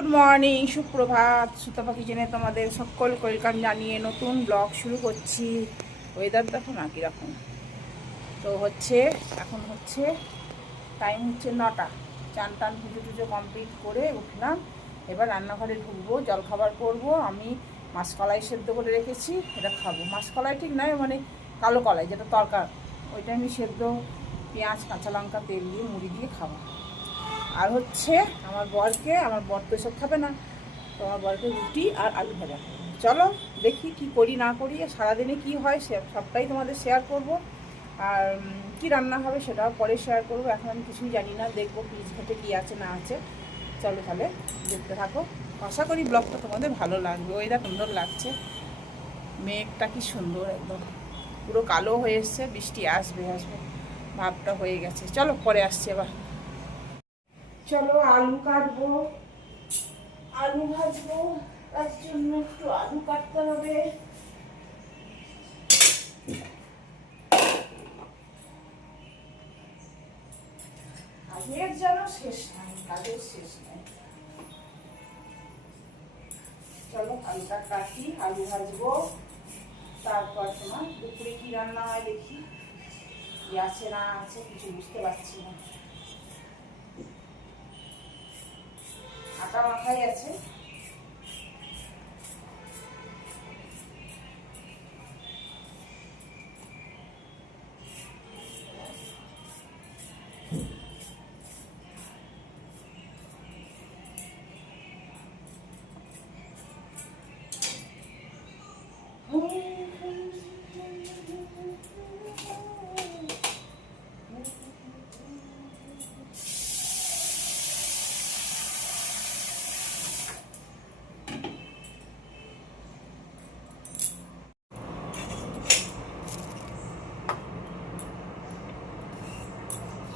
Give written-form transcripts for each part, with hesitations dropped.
Good morning, সুপ্রভাত। সুতপা কিচেনে তোমাদের সকল ওয়েলকাম জানিয়ে নতুন ব্লগ শুরু করছি। ওয়েদার দেখো না কীরকম। তো এখন টাইম হচ্ছে 9টা। চান টান পুজো টুজো কমপ্লিট করে উঠলাম। এবার রান্নাঘরে ঢুকবো, জলখাবার করব। আমি মাসকলাই সেদ্ধ করে রেখেছি, এটা খাবো। মাসকলাই ঠিক নয়, মানে কালো কলাই যেটা তরকার, ওইটা আমি সেদ্ধ পেঁয়াজ কাঁচা লঙ্কা তেল দিয়ে মুড়ি দিয়ে খাবো। আর আমার বর তো এসব খাবে না, তো আমার বরকে রুটি আর আলু ভাজা। চলো দেখি কি করি না করি, সারাদিনে কি হয় সবটাই তোমাদের শেয়ার করব। আর কি রান্না হবে সেটাও পরে শেয়ার করবো। এখন আমি কিছুই জানি না, দেখবো ফ্রিজ ঘেটে কী আছে না আছে। চলো তাহলে দেখতে থাকো। আশা করি ব্লগটা তোমাদের ভালো লাগবে। ওয়েদার সুন্দর লাগছে, মেঘটা কি সুন্দর, একদম পুরো কালো হয়ে এসছে, বৃষ্টি আসবে ভাবটা হয়ে গেছে। চলো পরে আসছি আবার। চলো আলু কাটবো, আলু ভাজবো। তার জন্য একটু আলু কাটতে হবে। কাজের যেন শেষ নাই, কাজের শেষ নাই। চলো আলুটা কাটি, আলু ভাজবো। তারপর তোমার দুপুরে কি রান্না হয় দেখি, কি আছে না আছে কিছু বুঝতে পারছি না। আটা মাখাই আছে।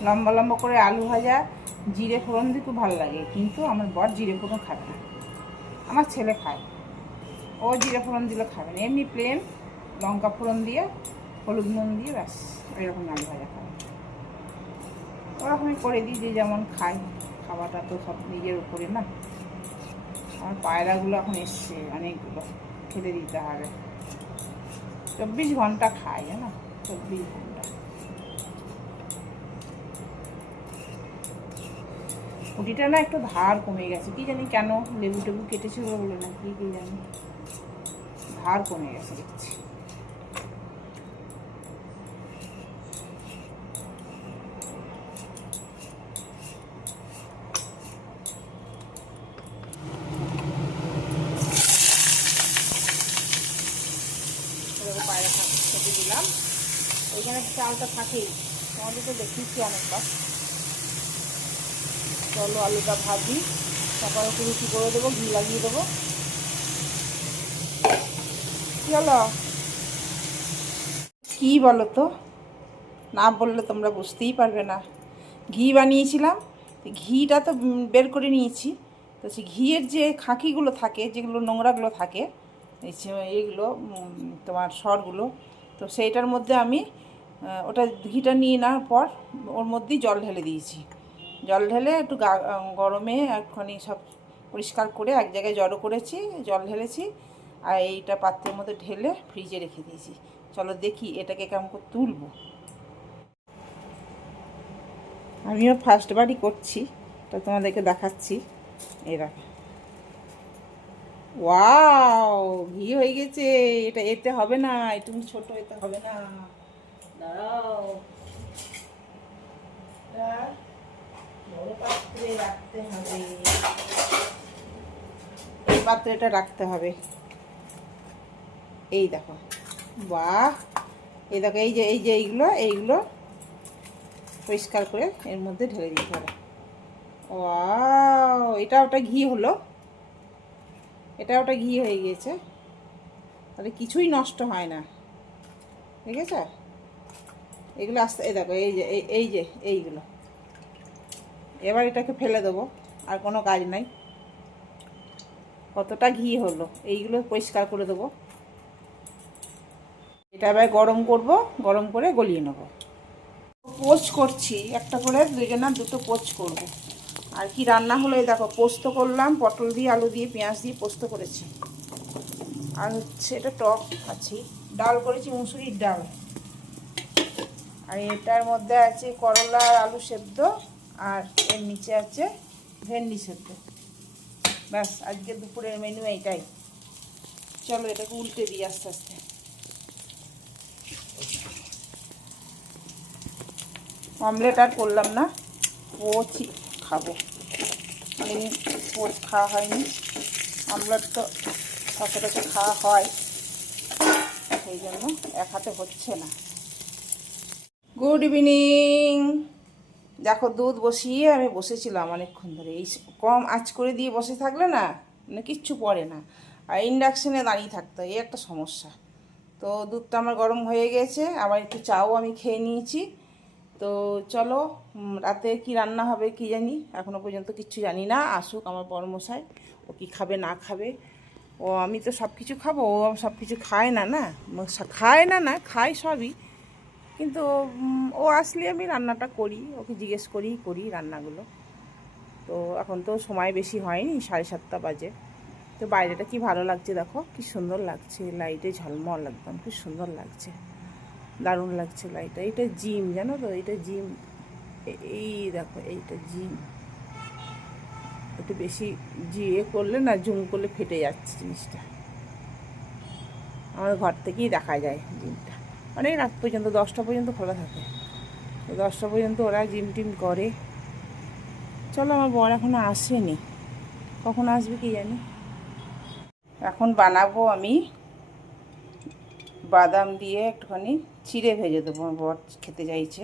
লম্বা লম্বা করে আলু ভাজা জিরে ফোড়ন দিয়ে খুব ভালো লাগে, কিন্তু আমার বর জিরে ফোড়ন খাবে না। আমার ছেলে খায়, ও জিরে ফোড়ন দিলে খাবে না, এমনি প্লেন লঙ্কা ফোড়ন দিয়ে হলুদ নুন দিয়ে ব্যাস এরকম আলু ভাজা খাবে। ওরকমই করে দিই, যে যেমন খাই। খাওয়াটা তো সব নিজের উপরে না। আমার পায়রাগুলো এখন এসছে অনেকগুলো, খেতে দিতে হবে। 24 ঘন্টা খাই, জানো, 24 ঘন্টা। পুটিটা না একটু ধার কমে গেছে, কি জানি কেন, লেবু টেবু কেটেছিল বলে না কি জানি, ধার কমে গেছে দেখছি। পায়রা খেতে দিলাম, ওইখানে চালটা থাকেই, তোমাদের তো দেখিয়েছি অনেকবার। চলো আলুটা ভাজি, তারপরে একটু রুটি করে দেবো, ঘি লাগিয়ে দেবো। চলো কি বলো তো, না বললে তোমরা বুঝতেই পারবে না। ঘি বানিয়েছিলাম, ঘিটা তো বের করে নিয়েছি। তো সেই ঘিয়ের যে খাঁকিগুলো থাকে, যেগুলো নোংরাগুলো থাকে, এইগুলো তোমার সরগুলো, তো সেইটার মধ্যে আমি ওটা ঘিটা নিয়ে নেওয়ার পর ওর মধ্যেই জল ঢেলে দিয়েছি। জল ঢেলে একটু গরমে একখানি সব পরিষ্কার করে এক জায়গায় জড়ো করেছি, জল ঢেলেছি, আর এইটা পাত্রের মধ্যে ঢেলে ফ্রিজে রেখে দিয়েছি। চলো দেখি এটাকে কেমন করে তুলবো। আমিও ফার্স্টবারই করছি, তো তোমাদেরকে দেখাচ্ছি। এরা ওয়াও, ঘি হয়ে গেছে। এটা এতে হবে না, একটু ছোট এতে হবে না। দাঁড়াও, বড় পাত্রে রাখতে হবে, এই পাত্রে এটা রাখতে হবে। এই দেখো, বাহ, এই দেখো, এই যে এইগুলো পরিষ্কার করে এর মধ্যে ঢেলে দিতে হবে। ওয়াও, এটা ওটা ঘি হলো, এটা ওটা ঘি হয়ে গিয়েছে। তাহলে কিছুই নষ্ট হয় না, ঠিক আছে। এগুলো আস্তে, এই দেখো, এইগুলো এবার এটাকে ফেলে দেবো, আর কোনো কাজ নাই। কতটা ঘি হলো, এইগুলো পরিষ্কার করে দেবো। এটা এবার গরম করব, গরম করে গলিয়ে নেব। পোচ করছি একটা করে, দুটো পোচ করব। আর কি রান্না হলো এই দেখো, পোস্ত করলাম, পটল দিয়ে আলু দিয়ে পেঁয়াজ দিয়ে পোস্ত করেছি। আর হচ্ছে এটা টক আছে, ডাল করেছি মুসুরির ডাল। আর এটার মধ্যে আছে করলা আর আলু সেদ্ধ, আর এর নিচে আছে ভেন্ডি সেদ্ধ। ব্যাস, আজকে দুপুরের মেনু এইটাই। চলো এটাকে উল্টে দিই আস্তে আস্তে। অমলেট আর করলাম না, পোচ খাবো, অনেকদিন পোচ খাওয়া হয়নি। অমলেট তো সচরাচর খাওয়া হয়, সেই জন্য এক হাতে হচ্ছে না। Good evening. দেখো দুধ বসিয়ে আমি বসেছিলাম অনেকক্ষণ ধরে। এই কম আঁচ করে দিয়ে বসে থাকলে না মানে কিচ্ছু পড়ে না, আর ইন্ডাকশানে দাঁড়িয়ে থাকতে হয়, এই একটা সমস্যা। তো দুধটা আমার গরম হয়ে গেছে, আবার একটু চাও আমি খেয়ে নিয়েছি। তো চলো রাতে কি রান্না হবে কি জানি, এখনও পর্যন্ত কিচ্ছু জানি না। আসুক আমার বড়মশাই, ও কি খাবে না খাবে। ও আমি তো সব কিছু খাবো, ও সব কিছু খায় না, না খায় না, না খায় সবই, কিন্তু ও আসলে আমি রান্নাটা করি, ওকে জিজ্ঞেস করি রান্নাগুলো। তো এখন তো সময় বেশি হয়নি, 7:30 বাজে। তো বাইরেটা কি ভালো লাগছে দেখো, কি সুন্দর লাগছে, লাইটে ঝলমল একদম, খুব সুন্দর লাগছে, দারুণ লাগছে লাইটটা। এইটা জিম, জানো তো, এইটা জিম। এই দেখো এইটা জিম, একটু বেশি জিয়ে করলে না, জুম করলে ফেটে যাচ্ছে জিনিসটা। আমাদের ঘর থেকেই দেখা যায় জিমটা, অনেক রাত পর্যন্ত, 10টা পর্যন্ত খোলা থাকে। 10টা পর্যন্ত ওরা জিম টিম করে। চলো আমার বর এখনও আসেনি, কখন আসবে কি জানি। এখন বানাবো আমি বাদাম দিয়ে একটুখানি চিড়ে ভেজে দেবো, আমার বর খেতে চাইছে,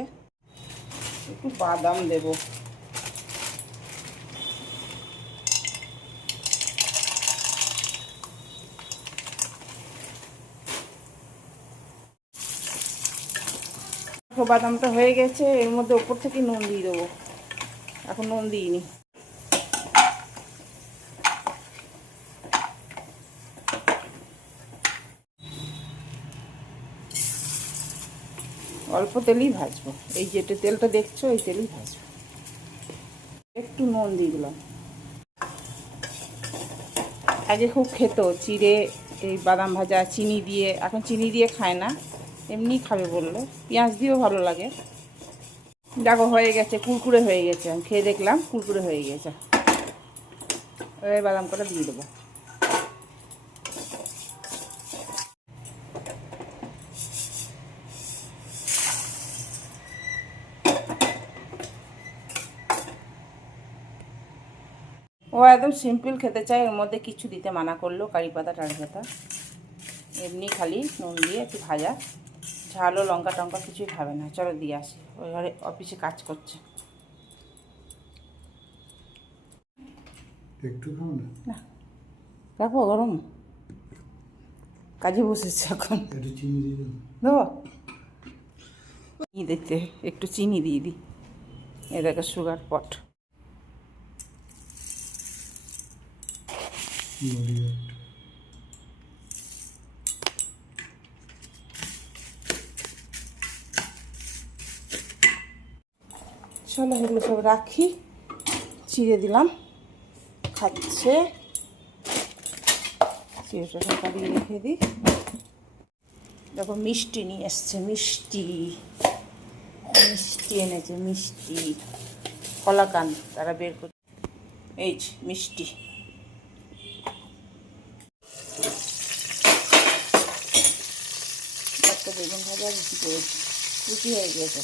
একটু বাদাম দেবো। বাদামটা হয়ে গেছে, এর মধ্যে ওপর থেকে নুন দিয়ে দেবো, এখন নুন দিইনি। অল্প তেলেই ভাজবো, এই যেটা তেলটা দেখছো এই তেলেই ভাজবো। একটু নুন দিয়ে দিলাম। আগে খুব খেত চিড়ে, এই বাদাম ভাজা চিনি দিয়ে, এখন চিনি দিয়ে খায় না, এমনি খাবে বললো, পেঁয়াজ দিয়েও ভালো লাগে। দেখো হয়ে গেছে, কুরকুরে হয়ে গেছে, আমি খেয়ে দেখলাম কুরকুরে হয়ে গেছে। এই বাদাম কটা দিয়ে দেবো। ও একদম সিম্পল খেতে চায়, এর মধ্যে কিছু দিতে মানা করলো, কারি পাতা টারি পাতা, এমনি খালি নুন দিয়ে একটু ভাজা, ঝালও লঙ্কা টঙ্কা কিছুই খাবে না। চলো দিয়ে আসি, ওই ঘরে অফিসে কাজ করছে। একটু খাও না, না রাখো, গরম, কাজে বসেছে এখন। একটু চিনি দিয়ে দাও। দেবো দিতে, একটু চিনি দিয়ে দিই, এ দেখো সুগার পট। চলো এগুলো সব রাখি, চিড়ে দিলাম, খাচ্ছে, চিড়েটা কাটিয়ে রেখে দিই। দেখো মিষ্টি নিয়ে এসছে, মিষ্টি মিষ্টি এনেছে, মিষ্টি কলাকান্দ তারা বের করে, এই মিষ্টি। একটা বেগুন ভাজা রুটি করেছি, রুটি হয়ে গিয়েছে।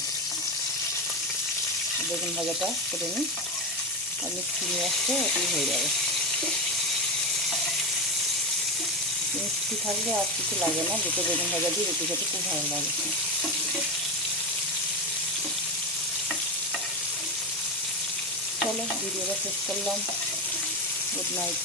বেগুন ভাজাটা করে নিই, আর মিষ্টি নিয়ে আসছে, ওটাই হয়ে যাবে। মিষ্টি থাকলে আর কিছু লাগে না, দুটো বেগুন ভাজা দিয়ে রুটি খেতে খুব ভালো লাগে। চলো ভিডিওটা শেষ করলাম, গুড নাইট।